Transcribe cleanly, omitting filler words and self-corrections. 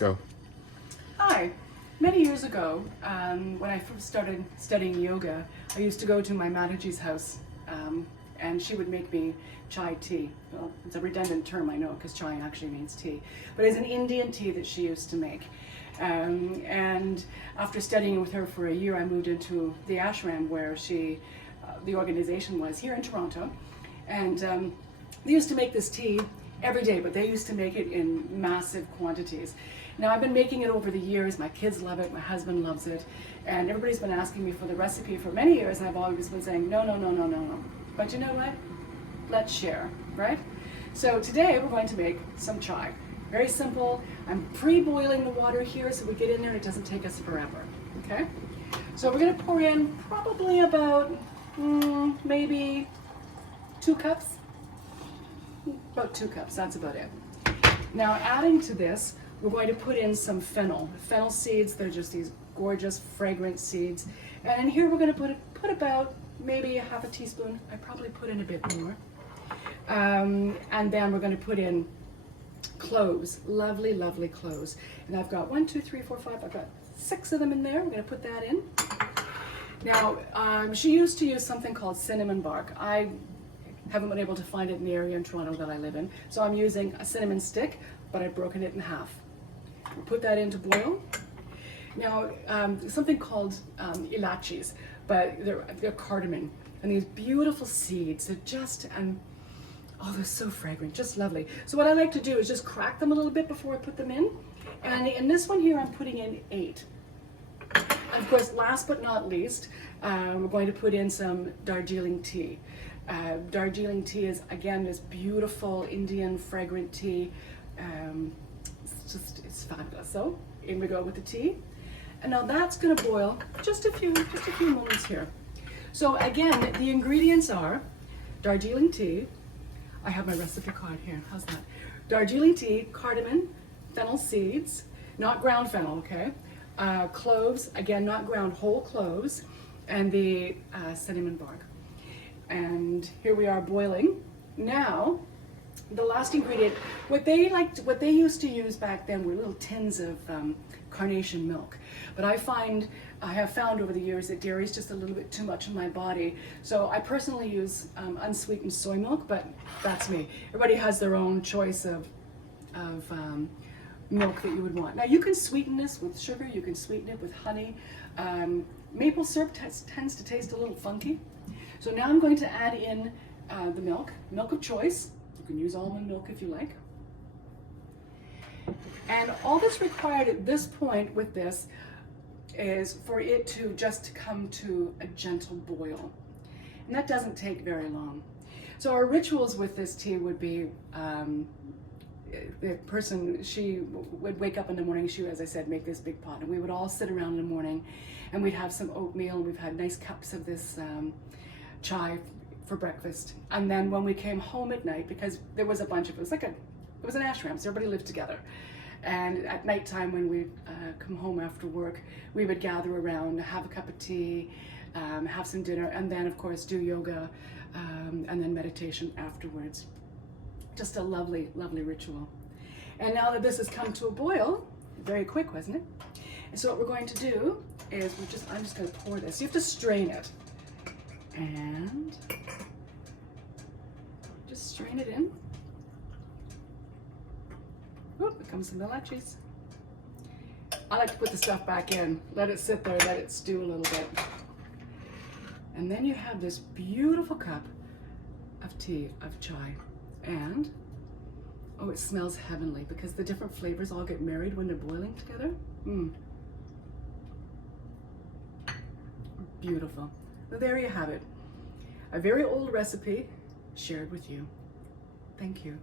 Go. Hi. Many years ago, when I first started studying yoga, I used to go to my Mataji's house, and she would make me chai tea. Well, it's a redundant term, I know, because chai actually means tea. But it's an Indian tea that she used to make. And after studying with her for a year, I moved into the ashram where the organization was here in Toronto. And they used to make this tea every day, but they used to make it in massive quantities. Now I've been making it over the years. My kids love it, my husband loves it, and everybody's been asking me for the recipe for many years, and I've always been saying, no, no, no, no, no, no. But you know what? Let's share, right? So today we're going to make some chai. Very simple. I'm pre-boiling the water here so we get in there and it doesn't take us forever, okay? So we're gonna pour in probably about, maybe 2 cups. About 2 cups, that's about it. Now adding to this, we're going to put in some fennel. Fennel seeds, they're just these gorgeous, fragrant seeds. And in here we're going to put about maybe a half a teaspoon. I probably put in a bit more. And then we're going to put in cloves, lovely, lovely cloves. And I've got 1, 2, 3, 4, 5, I've got 6 of them in there. We're going to put that in. Now, she used to use something called cinnamon bark. I haven't been able to find it in the area in Toronto that I live in. So I'm using a cinnamon stick, but I've broken it in half. We'll put that in to boil. Now, something called ilachis, but they're cardamom, and these beautiful seeds. They're just, oh, they're so fragrant, just lovely. So what I like to do is just crack them a little bit before I put them in. And in this one here, I'm putting in 8. And of course, last but not least, we're going to put in some Darjeeling tea. Darjeeling tea is, again, this beautiful Indian fragrant tea. It's fabulous. So in we go with the tea, and now that's going to boil just a few moments here. So again, the ingredients are Darjeeling tea. I have my recipe card here. How's that? Darjeeling tea, cardamom, fennel seeds, not ground fennel, okay? Cloves, again, not ground, whole cloves, and the cinnamon bark. And here we are boiling. Now, the last ingredient, what they used to use back then were little tins of carnation milk. But I have found over the years that dairy is just a little bit too much in my body. So I personally use unsweetened soy milk, but that's me. Everybody has their own choice of milk that you would want. Now you can sweeten this with sugar, you can sweeten it with honey. Maple syrup tends to taste a little funky. So now I'm going to add in the milk of choice. You can use almond milk if you like. And all that's required at this point with this is for it to just come to a gentle boil. And that doesn't take very long. So our rituals with this tea would be, the person, she would wake up in the morning, she would, as I said, make this big pot, and we would all sit around in the morning and we'd have some oatmeal, and we've had nice cups of this chai for breakfast. And then when we came home at night, because there was a bunch of, it was an ashram, so everybody lived together. And at nighttime when we'd come home after work, we would gather around, have a cup of tea, have some dinner, and then of course do yoga, and then meditation afterwards. Just a lovely, lovely ritual. And now that this has come to a boil, very quick, wasn't it? And so what we're going to do is I'm just going to pour this. You have to strain it. And just strain it in. Oop, it comes some ilachis. I like to put the stuff back in, let it sit there, let it stew a little bit. And then you have this beautiful cup of tea, of chai. And, oh, it smells heavenly because the different flavors all get married when they're boiling together. Beautiful. Well, there you have it. A very old recipe shared with you. Thank you.